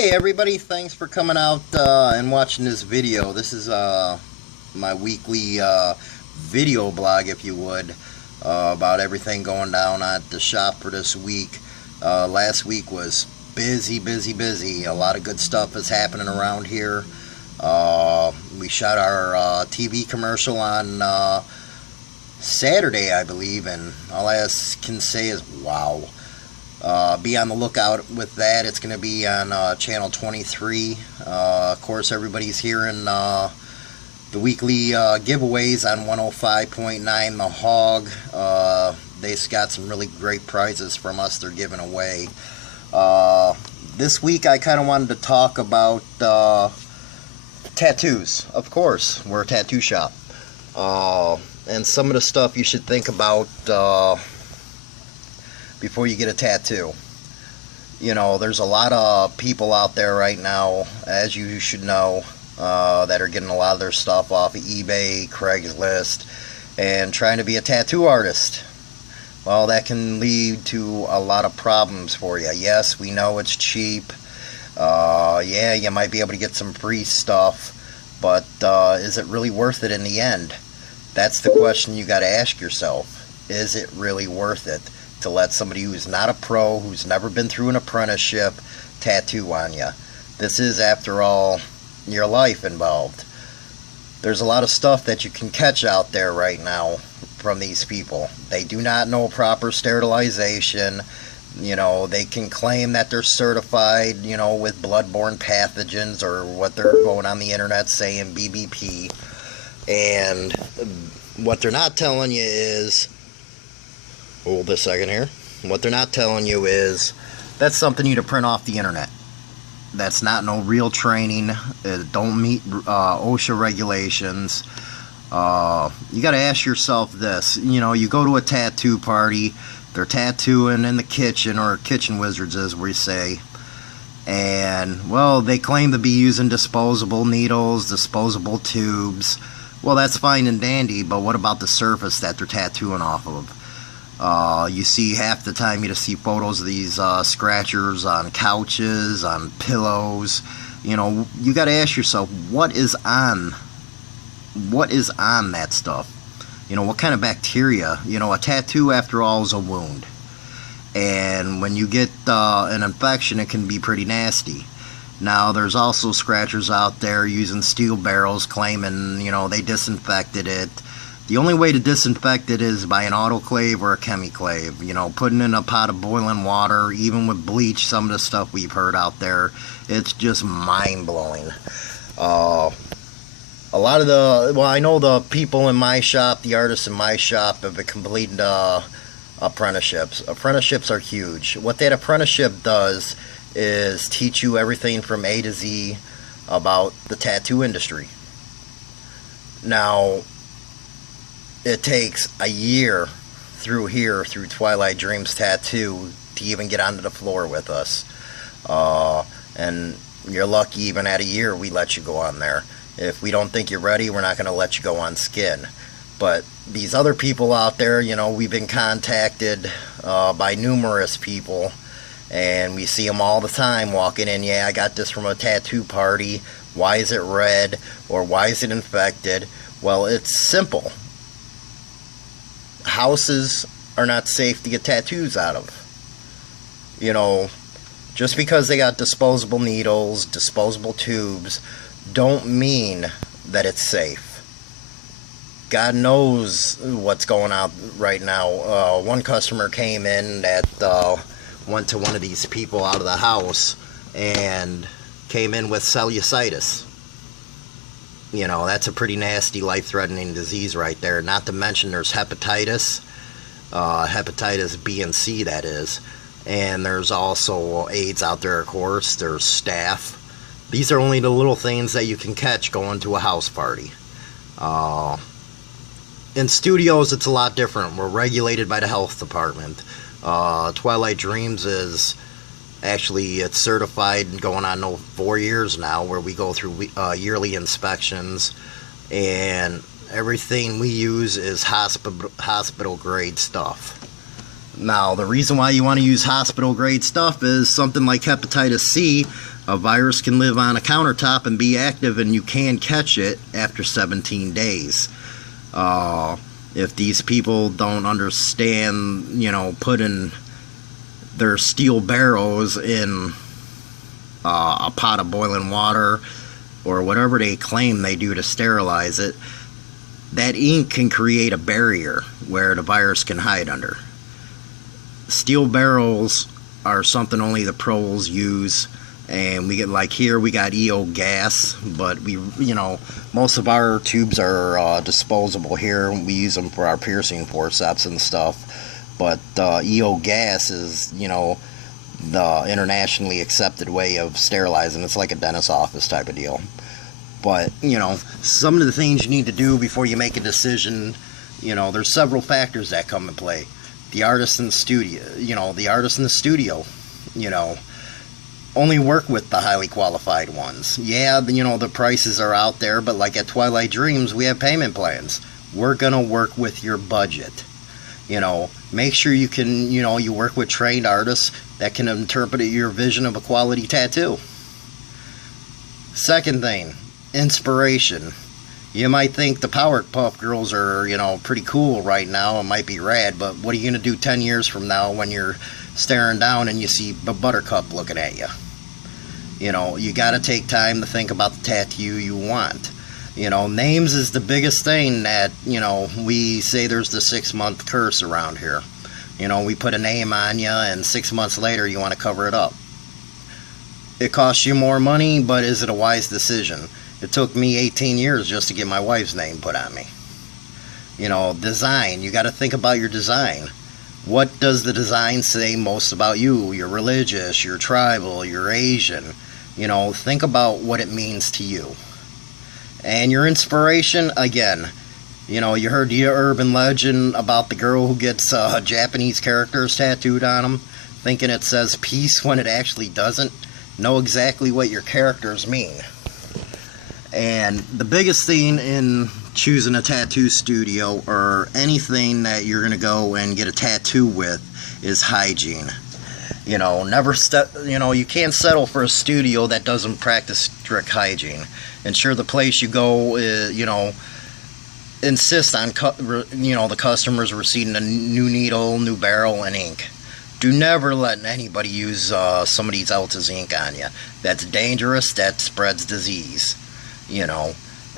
Hey everybody, thanks for coming out and watching this video. This is my weekly video blog, if you would, about everything going down at the shop for this week. Last week was busy. A lot of good stuff is happening around here. We shot our TV commercial on Saturday, I believe, and all I can say is wow. Be on the lookout with that. It's going to be on channel 23. Of course, everybody's hearing the weekly giveaways on 105.9 The Hog. They've got some really great prizes from us they're giving away. This week I kind of wanted to talk about tattoos. Of course, we're a tattoo shop. And some of the stuff you should think about before you get a tattoo. You know, there's a lot of people out there right now, as you should know, that are getting a lot of their stuff off of eBay, Craigslist, and trying to be a tattoo artist. Well, that can lead to a lot of problems for you. Yes, we know it's cheap. Yeah, you might be able to get some free stuff, but is it really worth it in the end? That's the question you got to ask yourself. Is it really worth it to let somebody who's not a pro, who's never been through an apprenticeship, tattoo on you? This is, after all, your life involved. There's a lot of stuff that you can catch out there right now from these people. They do not know proper sterilization. You know, they can claim that they're certified, you know, with bloodborne pathogens, or what they're going on the internet saying, BBP. And what they're not telling you is, hold a second here. What they're not telling you is that's something you to print off the internet. That's not no real training. It don't meet OSHA regulations. You got to ask yourself this. You know, you go to a tattoo party. They're tattooing in the kitchen, or kitchen wizards as we say. And, well, they claim to be using disposable needles, disposable tubes. Well, that's fine and dandy, but what about the surface that they're tattooing off of? You see, half the time you just see photos of these scratchers on couches, on pillows. You know, you got to ask yourself, what is on that stuff? You know, what kind of bacteria? You know, a tattoo, after all, is a wound. And when you get an infection, it can be pretty nasty. Now, there's also scratchers out there using steel barrels, claiming, you know, they disinfected it. The only way to disinfect it is by an autoclave or a chemiclave. You know, putting in a pot of boiling water, even with bleach, some of the stuff we've heard out there, it's just mind-blowing. A lot of the, well, I know the people in my shop, the artists in my shop, have completed apprenticeships. Apprenticeships are huge. What that apprenticeship does is teach you everything from A to Z about the tattoo industry. Now, it takes a year through Twilight Dreams Tattoo to even get onto the floor with us. And you're lucky, even at a year, we let you go on there. If we don't think you're ready, we're not going to let you go on skin. But these other people out there, you know, we've been contacted by numerous people, and we see them all the time walking in. Yeah, I got this from a tattoo party. Why is it red? Or why is it infected? Well, it's simple. Houses are not safe to get tattoos out of. You know, just because they got disposable needles, disposable tubes, don't mean that it's safe. God knows what's going on right now. One customer came in that went to one of these people out of the house and came in with cellulitis. You know, that's a pretty nasty, life-threatening disease right there. Not to mention there's hepatitis, hepatitis B and C, that is. And there's also AIDS out there, of course. There's staph. These are only the little things that you can catch going to a house party. In studios, it's a lot different. We're regulated by the health department. Twilight Dreams is actually, it's certified going on 4 years now, where we go through yearly inspections, and everything we use is hospital grade stuff. Now, the reason why you want to use hospital grade stuff is something like hepatitis C. A virus can live on a countertop and be active, and you can catch it after 17 days. If these people don't understand, putting their steel barrels in a pot of boiling water or whatever they claim they do to sterilize it, that ink can create a barrier where the virus can hide under. Steel barrels are something only the pros use, and we get, like here we got EO gas, but we, most of our tubes are disposable here. We use them for our piercing forceps and stuff, but EO gas is, the internationally accepted way of sterilizing. It's like a dentist's office type of deal. But, some of the things you need to do before you make a decision, there's several factors that come into play. The artist in the studio, only work with the highly qualified ones. Yeah, the prices are out there, but like at Twilight Dreams, we have payment plans. We're going to work with your budget. Make sure you can, you work with trained artists that can interpret your vision of a quality tattoo. Second thing, inspiration. You might think the Powerpuff Girls are, pretty cool right now. It might be rad, but what are you going to do 10 years from now when you're staring down and you see a Buttercup looking at you? You got to take time to think about the tattoo you want. Names is the biggest thing that, we say there's the 6-month curse around here. We put a name on you, and 6 months later you want to cover it up. It costs you more money, but is it a wise decision? It took me 18 years just to get my wife's name put on me. Design. You got to think about your design. What does the design say most about you? You're religious, you're tribal, you're Asian. Think about what it means to you. And your inspiration, again, you heard the urban legend about the girl who gets Japanese characters tattooed on them, thinking it says peace when it actually doesn't. Know exactly what your characters mean. And the biggest thing in choosing a tattoo studio or anything that you're going to go and get a tattoo with is hygiene. You can't settle for a studio that doesn't practice strict hygiene. Ensure the place you go is, insist on, the customers receiving a new needle, new barrel, and ink. Do never let anybody use somebody else's ink on you. That's dangerous. That spreads disease.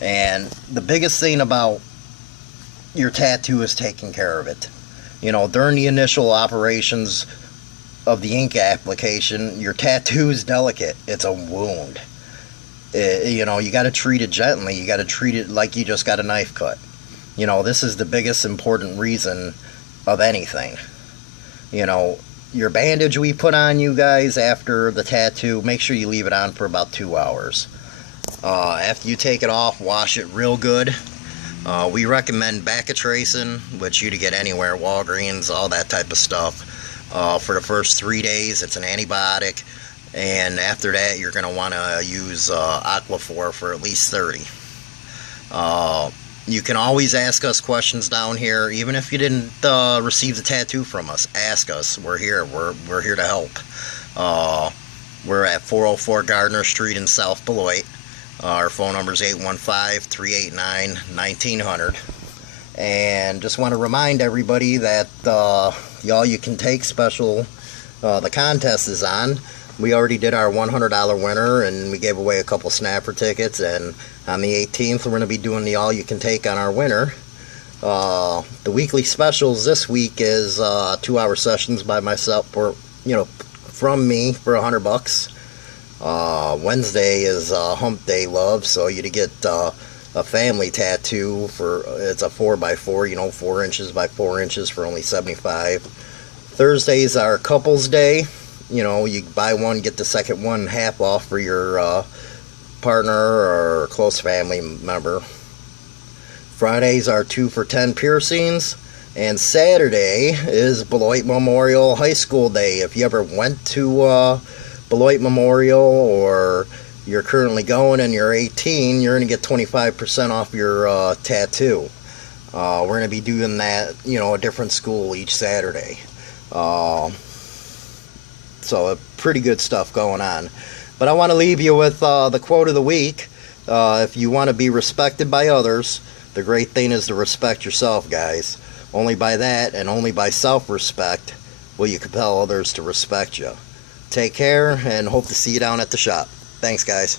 And the biggest thing about your tattoo is taking care of it. During the initial operations of the ink application, your tattoo is delicate. It's a wound. You got to treat it gently. You got to treat it like you just got a knife cut. This is the biggest important reason of anything. Your bandage we put on you guys after the tattoo, make sure you leave it on for about 2 hours. After you take it off, wash it real good. We recommend Bacatracin, which you to get anywhere, Walgreens, all that type of stuff. For the first 3 days, it's an antibiotic, and after that, you're going to want to use Aquaphor for at least 30. You can always ask us questions down here, even if you didn't receive the tattoo from us. Ask us. We're here. We're here to help. We're at 404 Gardner Street in South Beloit. Our phone number is 815-389-1900. And just want to remind everybody that the all-you-can-take special, the contest is on. We already did our $100 winner, and we gave away a couple snapper tickets. And on the 18th, we're going to be doing the all-you-can-take on our winner. The weekly specials this week is 2-hour sessions by myself, from me for $100. Wednesday is Hump Day Love, so you to get a family tattoo it's a 4x4, 4 inches by 4 inches for only $75. Thursdays are Couples Day. You buy one, get the second one half off for your partner or close family member. Fridays are 2 for $10 piercings. And Saturday is Beloit Memorial High School Day. If you ever went to Beloit Memorial, or you're currently going and you're 18, you're going to get 25% off your tattoo. We're going to be doing that, a different school each Saturday. So pretty good stuff going on. But I want to leave you with the quote of the week. If you want to be respected by others, the great thing is to respect yourself, guys. Only by that, and only by self-respect, will you compel others to respect you. Take care, and hope to see you down at the shop. Thanks, guys.